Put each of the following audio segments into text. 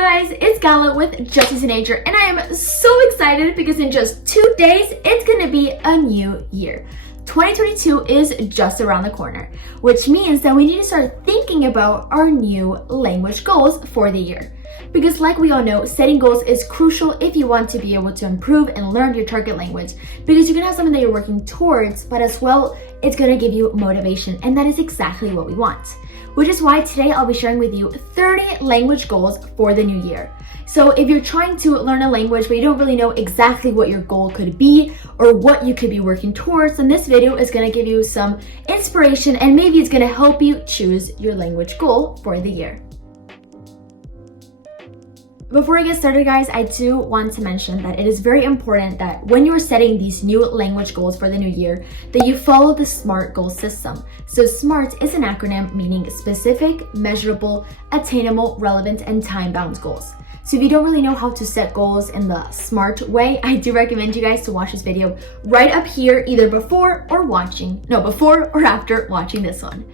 guys, it's Gala with Justice in Nature, and I am so excited because in just 2 days, it's gonna be a new year. 2022 is just around the corner, which means that we need to start thinking about our new language goals for the year. Because like we all know, setting goals is crucial if you want to be able to improve and learn your target language, because you can have something that you're working towards, but as well, it's gonna give you motivation, and that is exactly what we want. Which is why today I'll be sharing with you 30 language goals for the new year. So if you're trying to learn a language but you don't really know exactly what your goal could be or what you could be working towards, then this video is going to give you some inspiration and maybe it's going to help you choose your language goal for the year. Before I get started, guys, I do want to mention that it is very important that when you're setting these new language goals for the new year, that you follow the SMART goal system. So SMART is an acronym meaning specific, measurable, attainable, relevant, and time-bound goals. So if you don't really know how to set goals in the SMART way, I do recommend you guys to watch this video right up here, either before or after watching this one.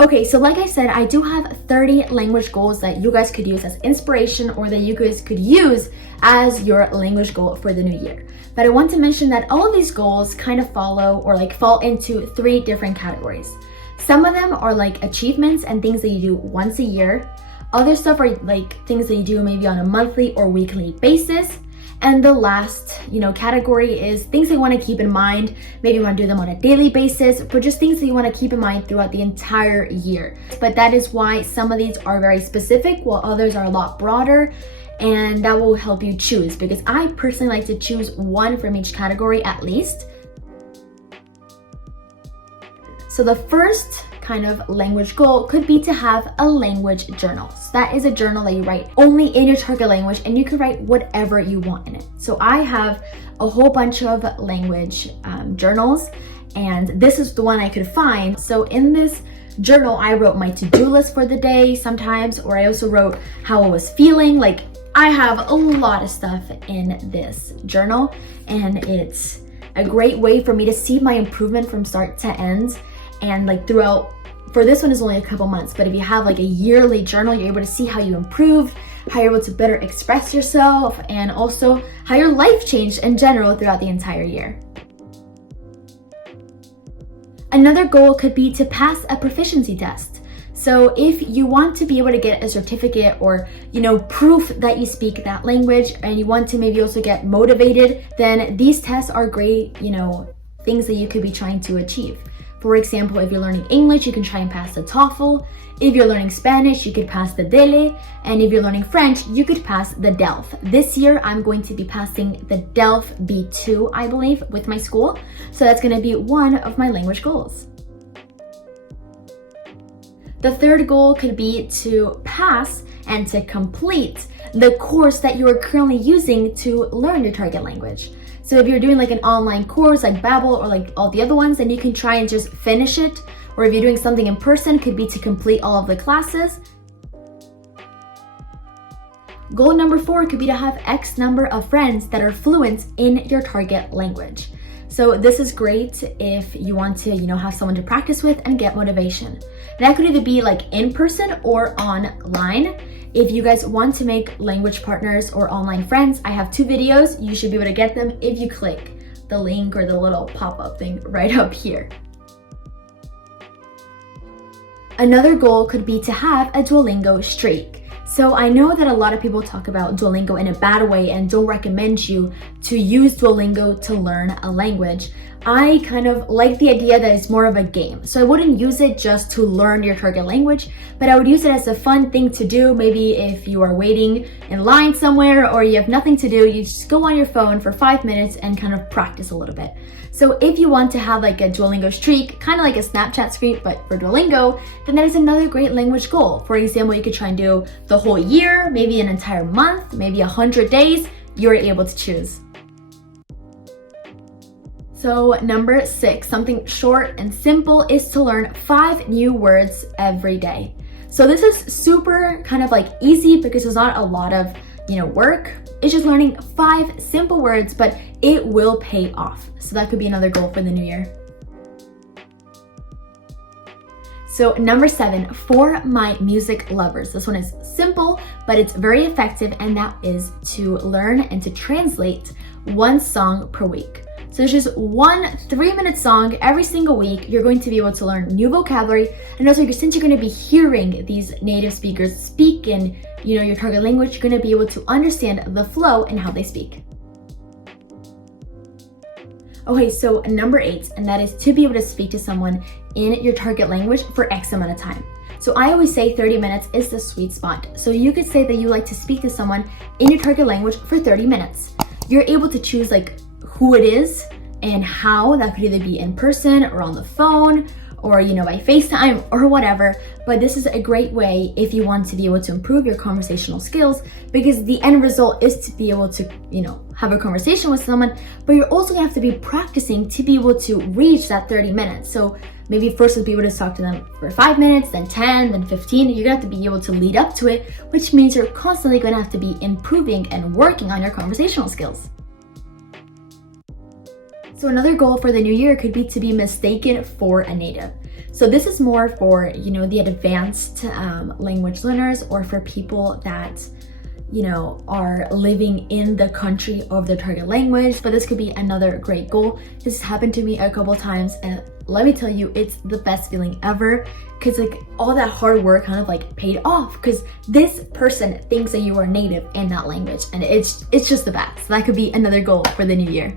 Okay, so like I said, I do have 30 language goals that you guys could use as inspiration or that you guys could use as your language goal for the new year. But I want to mention that all of these goals kind of follow or fall into 3 different categories. Some of them are like achievements and things that you do once a year. Other stuff are like things that you do maybe on a monthly or weekly basis. And the last, category is things that you want to keep in mind. Maybe you want to do them on a daily basis, but just things that you want to keep in mind throughout the entire year. But that is why some of these are very specific, while others are a lot broader, and that will help you choose, because I personally like to choose one from each category at least. So the first kind of language goal could be to have a language journal. So that is a journal that you write only in your target language, and you can write whatever you want in it. So I have a whole bunch of language journals, and this is the one I could find. So in this journal, I wrote my to-do list for the day sometimes, or I also wrote how I was feeling. Like, I have a lot of stuff in this journal, and it's a great way for me to see my improvement from start to end. And throughout, for this one is only a couple months, but if you have a yearly journal, you're able to see how you improved, how you're able to better express yourself, and also how your life changed in general throughout the entire year. Another goal could be to pass a proficiency test. So if you want to be able to get a certificate or, proof that you speak that language, and you want to maybe also get motivated, then these tests are great, things that you could be trying to achieve. For example, if you're learning English, you can try and pass the TOEFL. If you're learning Spanish, you could pass the DELE. And if you're learning French, you could pass the DELF. This year, I'm going to be passing the DELF B2, I believe, with my school. So that's going to be one of my language goals. The third goal could be to pass and to complete the course that you are currently using to learn your target language. So if you're doing an online course like Babbel or all the other ones, then you can try and just finish it. Or if you're doing something in person, could be to complete all of the classes. Goal number 4 could be to have X number of friends that are fluent in your target language. So this is great if you want to, have someone to practice with and get motivation. That could either be in person or online. If you guys want to make language partners or online friends, I have 2 videos. You should be able to get them if you click the link or the little pop-up thing right up here. Another goal could be to have a Duolingo streak. So I know that a lot of people talk about Duolingo in a bad way and don't recommend you to use Duolingo to learn a language. I kind of like the idea that it's more of a game. So I wouldn't use it just to learn your target language, but I would use it as a fun thing to do. Maybe if you are waiting in line somewhere or you have nothing to do, you just go on your phone for 5 minutes and kind of practice a little bit. So if you want to have a Duolingo streak, kind of like a Snapchat streak, but for Duolingo, then that is another great language goal. For example, you could try and do the whole year, maybe an entire month, maybe 100 days, you're able to choose. So number 6, something short and simple, is to learn 5 new words every day. So this is super kind of easy because there's not a lot of, work. It's just learning 5 simple words, but it will pay off. So that could be another goal for the new year. So number 7, for my music lovers. This one is simple, but it's very effective, and that is to learn and to translate one song per week. So there's just one 3-minute song every single week. You're going to be able to learn new vocabulary, and also since you're going to be hearing these native speakers speak in, your target language, you're going to be able to understand the flow and how they speak. Okay, so number 8, and that is to be able to speak to someone in your target language for X amount of time. So I always say 30 minutes is the sweet spot. So you could say that you like to speak to someone in your target language for 30 minutes. You're able to choose who it is and how. That could either be in person or on the phone or by FaceTime or whatever. But this is a great way if you want to be able to improve your conversational skills, because the end result is to be able to have a conversation with someone, but you're also gonna have to be practicing to be able to reach that 30 minutes. So maybe first you'll be able to talk to them for 5 minutes, then 10, then 15. You're gonna have to be able to lead up to it, which means you're constantly gonna have to be improving and working on your conversational skills. So another goal for the new year could be to be mistaken for a native. So this is more for, the advanced language learners, or for people that, are living in the country of their target language. But this could be another great goal. This has happened to me a couple times, and let me tell you, it's the best feeling ever, because all that hard work kind of paid off, because this person thinks that you are native in that language, and it's just the best. So that could be another goal for the new year.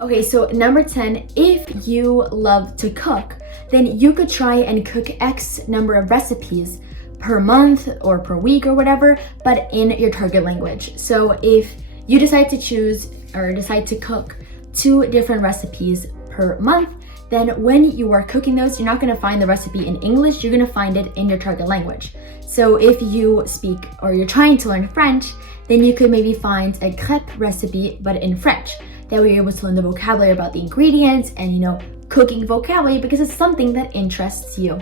Okay, so number 10, if you love to cook, then you could try and cook X number of recipes per month or per week or whatever, but in your target language. So if you decide to cook 2 different recipes per month, then when you are cooking those, you're not going to find the recipe in English, you're going to find it in your target language. So if you speak or you're trying to learn French, then you could maybe find a crêpe recipe, but in French. That way you're able to learn the vocabulary about the ingredients and, cooking vocabulary, because it's something that interests you.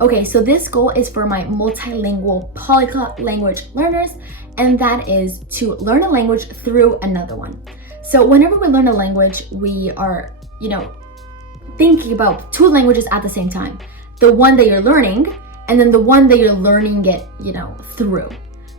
Okay, so this goal is for my multilingual polyglot language learners, and that is to learn a language through another one. So whenever we learn a language, we are, thinking about 2 languages at the same time. The one that you're learning, and then the one that you're learning it, through.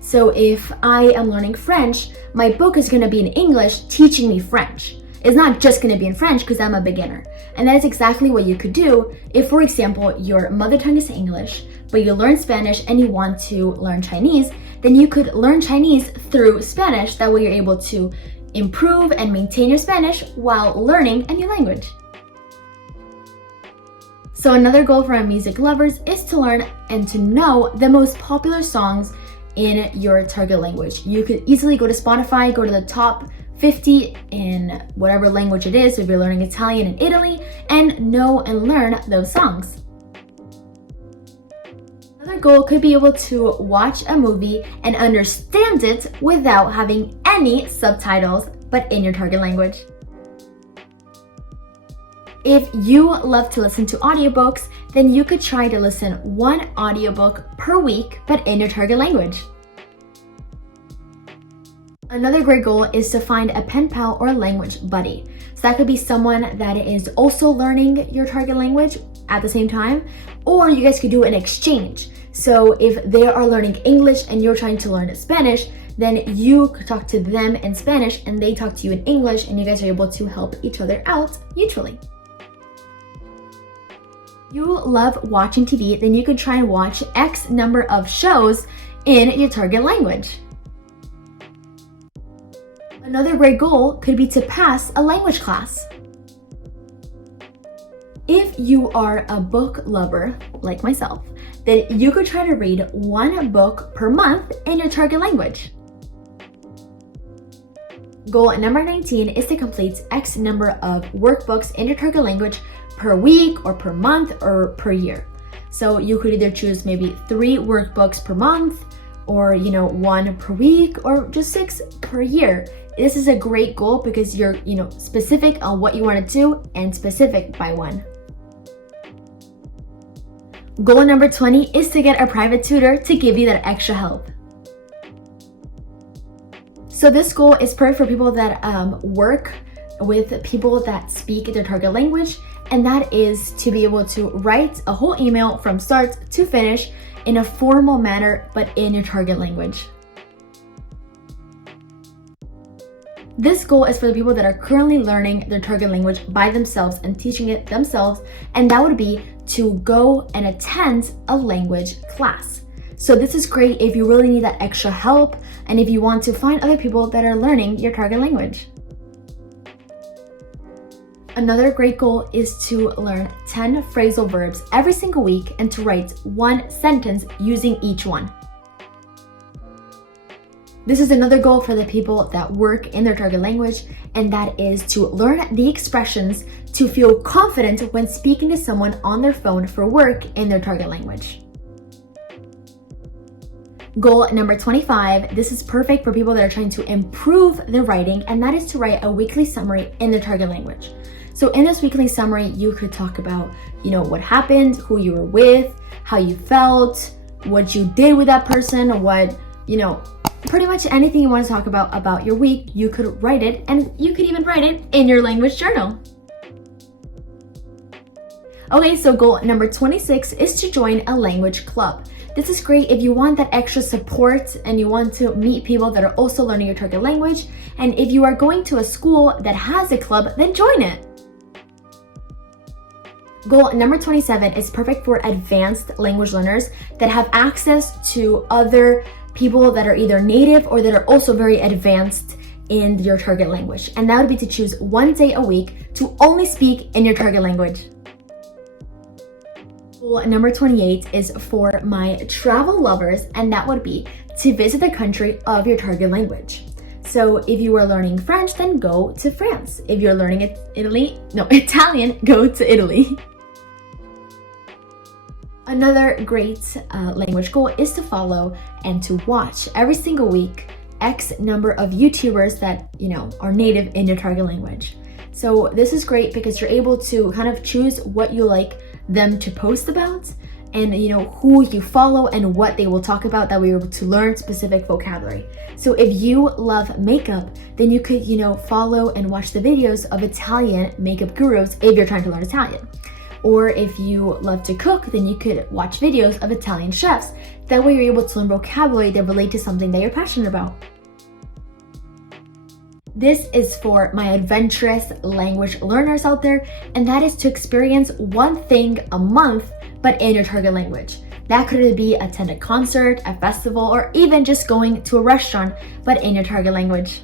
So if I am learning French, my book is going to be in English teaching me French. It's not just going to be in French because I'm a beginner. And that is exactly what you could do if, for example, your mother tongue is English, but you learn Spanish and you want to learn Chinese, then you could learn Chinese through Spanish. That way you're able to improve and maintain your Spanish while learning a new language. So another goal for our music lovers is to learn and to know the most popular songs in your target language. You could easily go to Spotify, go to the top 50 in whatever language it is, if you're learning Italian in Italy, and know and learn those songs. Another goal could be able to watch a movie and understand it without having any subtitles, but in your target language. If you love to listen to audiobooks, then you could try to listen 1 audiobook per week, but in your target language. Another great goal is to find a pen pal or language buddy. So that could be someone that is also learning your target language at the same time, or you guys could do an exchange. So if they are learning English and you're trying to learn Spanish, then you could talk to them in Spanish and they talk to you in English, and you guys are able to help each other out mutually. You love watching TV, then you could try and watch X number of shows in your target language. Another great goal could be to pass a language class. If you are a book lover, like myself, then you could try to read 1 book per month in your target language. Goal number 19 is to complete X number of workbooks in your target language per week or per month or per year. So you could either choose maybe 3 workbooks per month, or 1 per week, or just 6 per year. This is a great goal because you're specific on what you want to do and specific by when. Goal number 20 is to get a private tutor to give you that extra help. So this goal is perfect for people that work with people that speak their target language, and that is to be able to write a whole email from start to finish in a formal manner, but in your target language. This goal is for the people that are currently learning their target language by themselves and teaching it themselves, and that would be to go and attend a language class. So this is great if you really need that extra help and if you want to find other people that are learning your target language. Another great goal is to learn 10 phrasal verbs every single week and to write one sentence using each one. This is another goal for the people that work in their target language, and that is to learn the expressions to feel confident when speaking to someone on their phone for work in their target language. Goal number 25, this is perfect for people that are trying to improve their writing, and that is to write a weekly summary in their target language. So in this weekly summary, you could talk about, what happened, who you were with, how you felt, what you did with that person, what, pretty much anything you want to talk about your week, you could write it, and you could even write it in your language journal. Okay, so goal number 26 is to join a language club. This is great if you want that extra support and you want to meet people that are also learning your target language. And if you are going to a school that has a club, then join it. Goal number 27 is perfect for advanced language learners that have access to other people that are either native or that are also very advanced in your target language. And that would be to choose one day a week to only speak in your target language. Goal number 28 is for my travel lovers, and that would be to visit the country of your target language. So if you are learning French, then go to France. If you're learning Italian, go to Italy. Another great language goal is to follow and to watch every single week X number of YouTubers that, are native in your target language. So this is great because you're able to kind of choose what you like them to post about and, who you follow and what they will talk about, that we're able to learn specific vocabulary. So if you love makeup, then you could, follow and watch the videos of Italian makeup gurus if you're trying to learn Italian. Or if you love to cook, then you could watch videos of Italian chefs. That way you're able to learn vocabulary that relate to something that you're passionate about. This is for my adventurous language learners out there, and that is to experience one thing a month, but in your target language. That could be attend a concert, a festival, or even just going to a restaurant, but in your target language.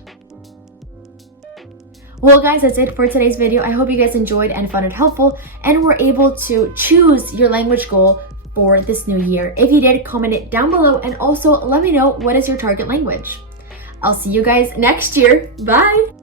Well guys, that's it for today's video. I hope you guys enjoyed and found it helpful and were able to choose your language goal for this new year. If you did, comment it down below and also let me know what is your target language. I'll see you guys next year. Bye!